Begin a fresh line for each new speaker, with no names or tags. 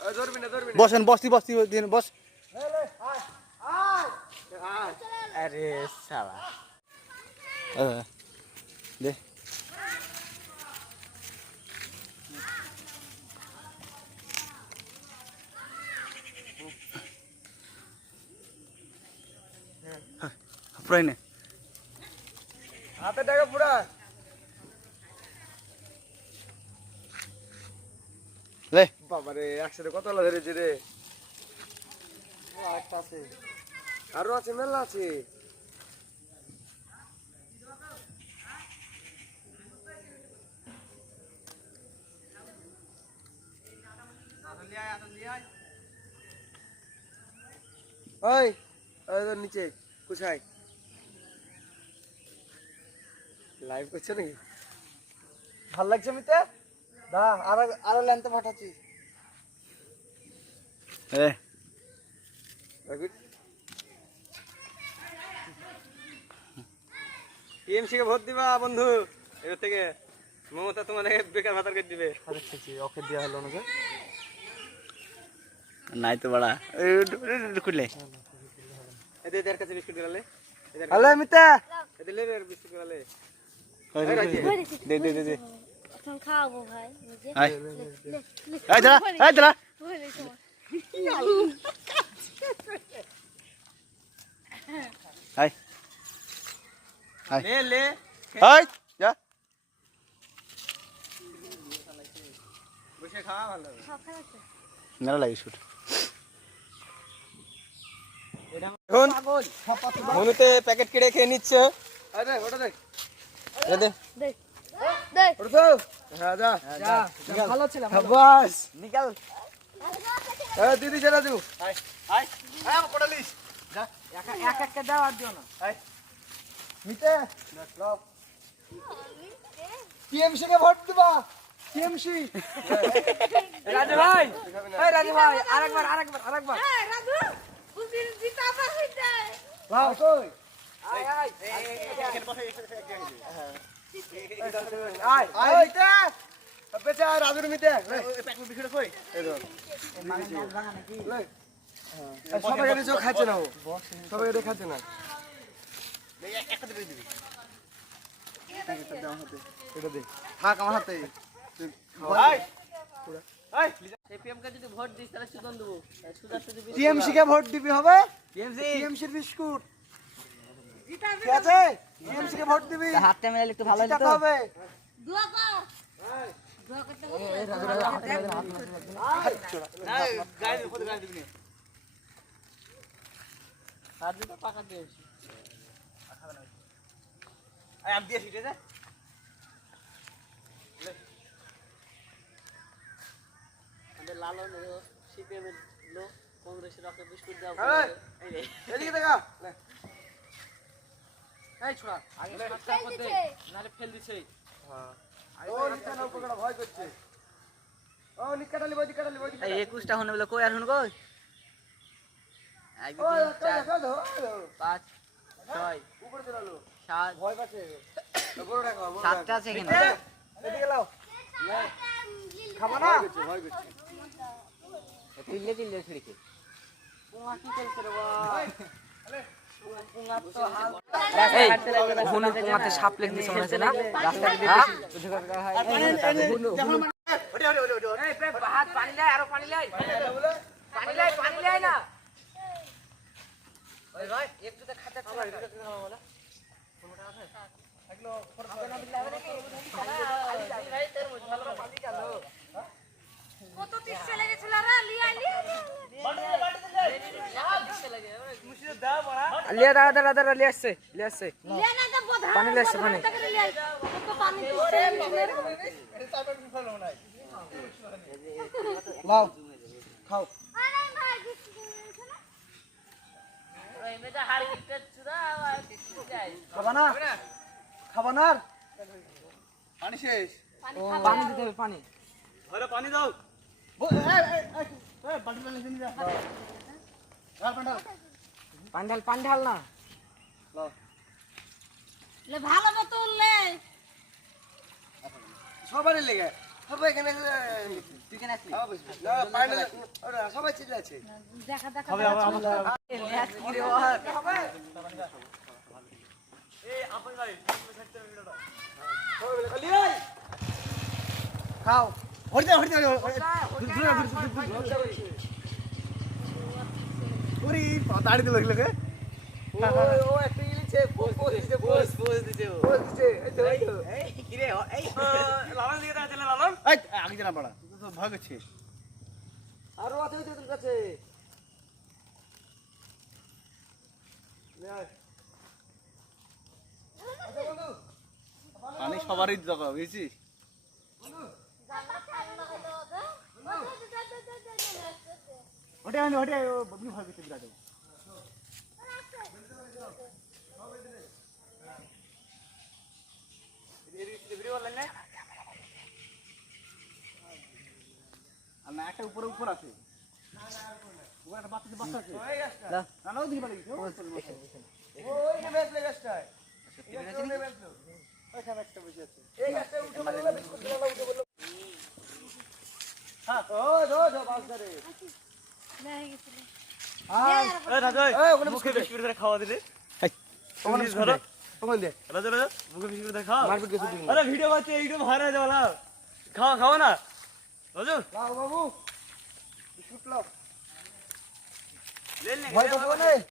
বসেন বস্তি বস্তি দিন বস
আরে শালা
দে পুরাই নে
হাতে টাকা পুরা
লে
বাবারে একসাথে কত আলা ধরেছে রে একটা আছে আরো আছে মেলা আছে ওই ওই নিচে কোথায় লাইভ করছে নাকি ভাল লাগছে মিতে দা আরো লেনতে পাঠাচ্ছি
এ
টিএমসি কে ভোট দিবা বন্ধু এর থেকে মমতা তোমাকে বেকার ভাতা করে দিবে আরে ঠিক ওকে দেয়া হলো না
নাই তো বড়া খুলে
এদের এদের কাছে বিস্কুট গেলে হ্যালো মিতা এদের লে বিস্কুট গেলে
দে দে দে দে
এখন খাবো ভাই নিজে
আয় আয় দাঁড়া আয় দাঁড়া আয় আয়
লে লে
আয় যা
বসে খাওয়া ভালো
মেলা লাগে শুট
এখন মনুতে প্যাকেট কেটে খেয়ে নিচ্ছে আরে ওটা দেখ এ দে
দে দে
ওটা তো হ্যাঁ যা যা ভালো ছিল বাস নিকাল এ দিদি চলা দিও আয় আয় আয় কোটা লিস যা এক এক কে দাও আর দিও না আয় মিতে লাও টিএমসি কে ভোট দিবা টিএমসি রাজু ভাই এই রাজু ভাই আরেকবার
এই রাজু উদিন জিতাবা হইছে
লাও কই আয় আয়
এখানে বসে
আয় আয় মিতে বেচা রাজুর মিতে
প্যাক বিছড়ে কই
এই ধর সবাই এটা যে খাচ্ছে না ও সবাই এটা খাচ্ছে না
একটা দিয়ে দিবি
এটা দে থাক আমার হাতে
ভাই
এই
এপিএম কে যদি ভোট দিস তাহলে সুদন দেবো সুদা সুদি
টিএমসি কে ভোট দিবি হবে
টিএমসি
টিএমসির বিস্কুট ঠিক আছে টিএমসি কে ভোট দিবি
হাতটা মেলালে একটু ভালো
টাকা হবে
দোয়া কর দোয়া করতে
গায়ে দিবি গায়ে দিবি
আর দুটো পাকা দিয়েছি
আয় আম দিয়ে ঠিক আছে
আমাদের লালন সিপিএম এর লোক কংগ্রেসের ওকে বিস্কুট দাও
এই এদিকে দেখা নে
এই ছোড়া আগে সাতটা পর দে নালে ফেল দিছে
ও নিচে না উপরে ভয় করছে ও নিকাটালি বই
এই 21টা হনে বলে কই আর হন কই 1
ও
2 3
দেখা দাও
5 6
উপরে চলো
7
ভয় পাচ্ছে বড় টাকা বড়
7টা আছে এখানে
এদিকে লাও খাবো না ভয় করছে
তিল্লে তিল্লে খিড়কি
পোঙা কি করছে রে ভাই পোঙা তো হাল
এই হুনু পোঙাতে সাপ লেগে দিছে মনে আছে না রাস্তা দিয়ে এই পে হাত পানি লাই আরো পানি লাই পানি লাই না ওই ভাই একটু তো খাতে খাওয়া বলা কোনটা আছে এগুলো হবে না বিল্লা হবে নাকি খালি ভাই তোর মুখ ভালো পানি গেল
কত তিসে লেগেছিল রে লিয়া
লিয়া দাঁড়া লিয়ে আসছে
লিয়া না তো বোধা
পানি লেছে পানি
কত পানি তিসে লেগেছিল
লাও খাও
আরে ভাই
ওই মেটা হাড়ি কিটে চুরা আর কিছু যাই
খাবা না আর?
পানি শেষ
পানি দিতে হবে পানি
আরে পানি দাও
পানি ঢাল না
লে ভালো মতো লে
সবারই লেগে সবাই এখানে
তুই কেন আসলি
সবাই চিল্লা আছে
দেখা দেখা
হবে আমার এই আপন ভাই সাইডতে ভিডিওটা
খাও হরিদা ওরে তাড়ি দিল লোকে ও একটা ইলিছে পোজ দিছে
পোজ দিছে ও এই কি রে এই লালন দিকে চলে লালন
এই আগে জানা পড়া তুই তো ভয় করছিস আরো আছে তোর কাছে
পানি সবারই দরকার বুঝছিস
ওটা ববলি ভয় করতে বিরাট আর না একটা উপর আছে উপরে একটা বাচ্চা আছে না না ওদিকে বাড়ি ওই না বেশ লেগাসটা ওইখানে একটা বসে আছে এই গাছটা উঠে বললে বিস্কুট দিলা উঠে বললে হ্যাঁ ধো বাস ধরে
হয়ে গেছিল
এই রাজু
এই ওখানে
মুখে বিস্কুট করে খাওয়া দিলে
ওখানে ধরো ওখানে দে
রাজু মুখে বিস্কুট করে খাও
মারপিট করতে দিন
আরে ভিডিও করতে এইটা ভাইরাল হয়ে যাবে না খাও না রাজু
লাও বাবু বিস্কুট লাও
লে নে
ভয় করবো না